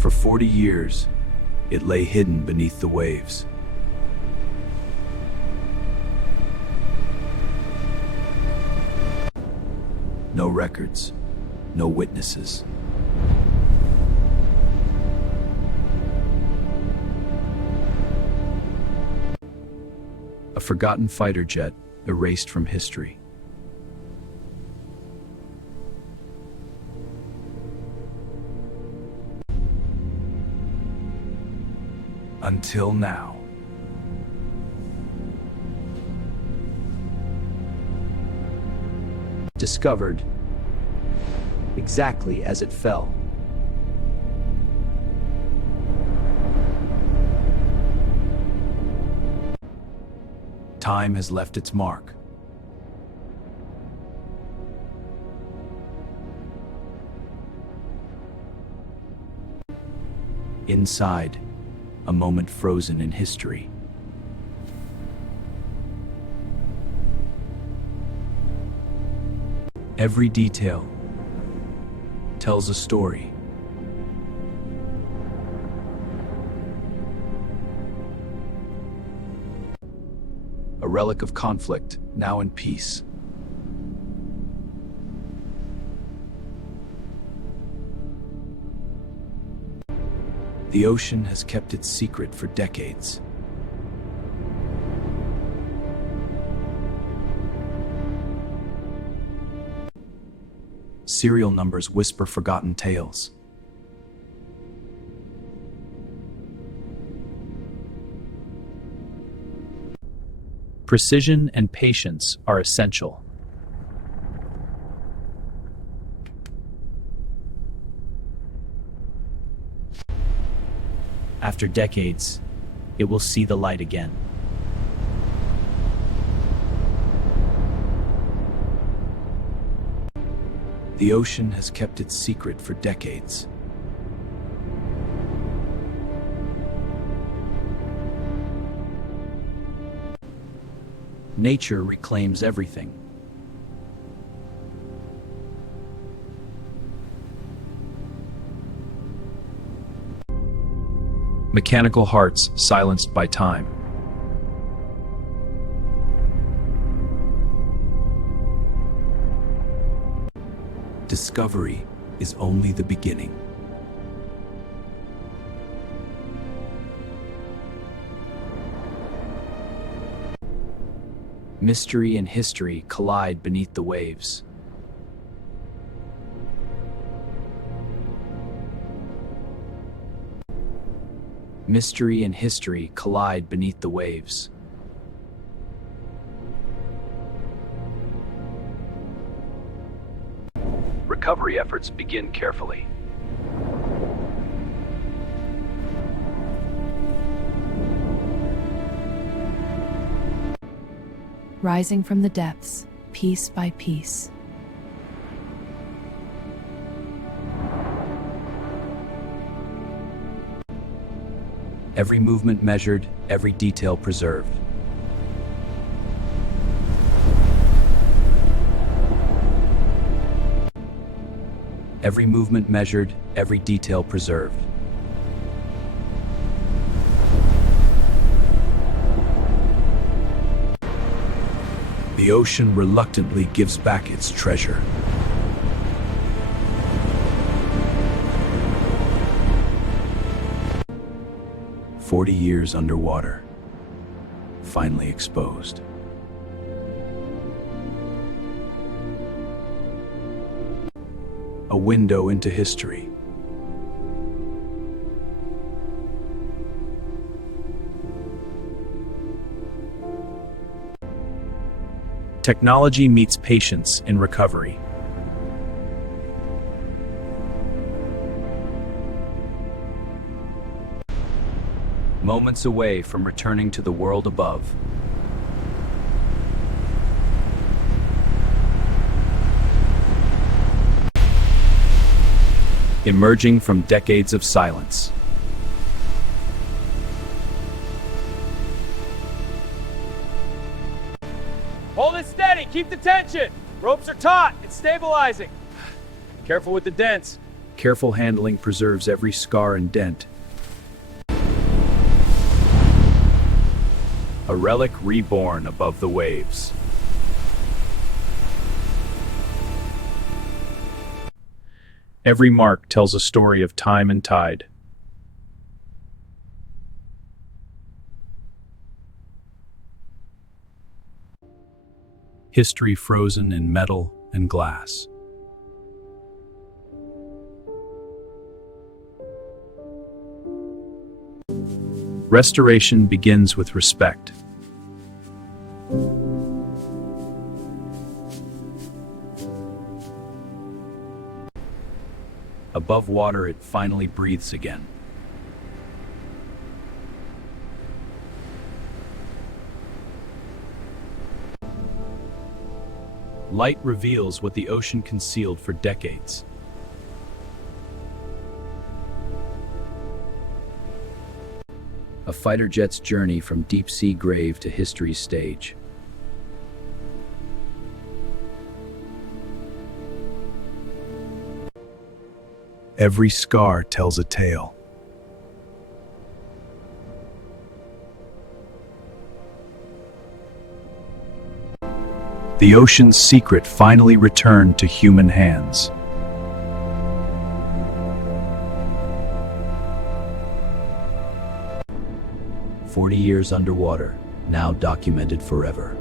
For 40 years, it lay hidden beneath the waves. No records, no witnesses. A forgotten fighter jet erased from history. Until now. Discovered exactly as it fell. Time has left its mark. Inside, a moment frozen in history. Every detail tells a story. A relic of conflict, now in peace. The ocean has kept its secret for decades. Serial numbers whisper forgotten tales. Precision and patience are essential. After decades, it will see the light again. The ocean has kept its secret for decades. Nature reclaims everything. Mechanical hearts silenced by time. Discovery is only the beginning. Mystery and history collide beneath the waves. Mystery and history collide beneath the waves. Recovery efforts begin carefully. Rising from the depths, piece by piece. Every movement measured, every detail preserved. Every movement measured, every detail preserved. The ocean reluctantly gives back its treasure. "40 years underwater, finally exposed." A window into history. Technology meets patience in recovery. Moments away from returning to the world above. Emerging from decades of silence. Hold it steady, keep the tension. Ropes are taut, it's stabilizing. Careful with the dents. Careful handling preserves every scar and dent. A relic reborn above the waves. Every mark tells a story of time and tide. History frozen in metal and glass. Restoration begins with respect. Above water, it finally breathes again. Light reveals what the ocean concealed for decades. A fighter jet's journey from deep-sea grave to history's stage. Every scar tells a tale. The ocean's secret finally returned to human hands. "40 years underwater, now documented forever."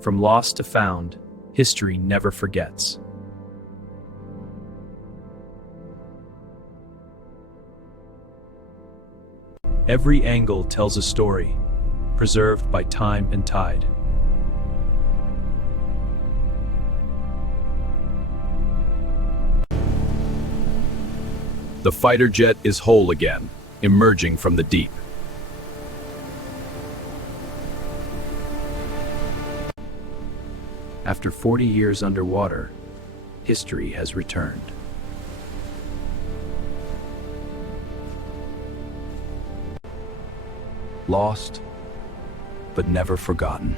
From lost to found, history never forgets. Every angle tells a story, preserved by time and tide. The fighter jet is whole again, emerging from the deep. After 40 years underwater, history has returned. Lost, but never forgotten.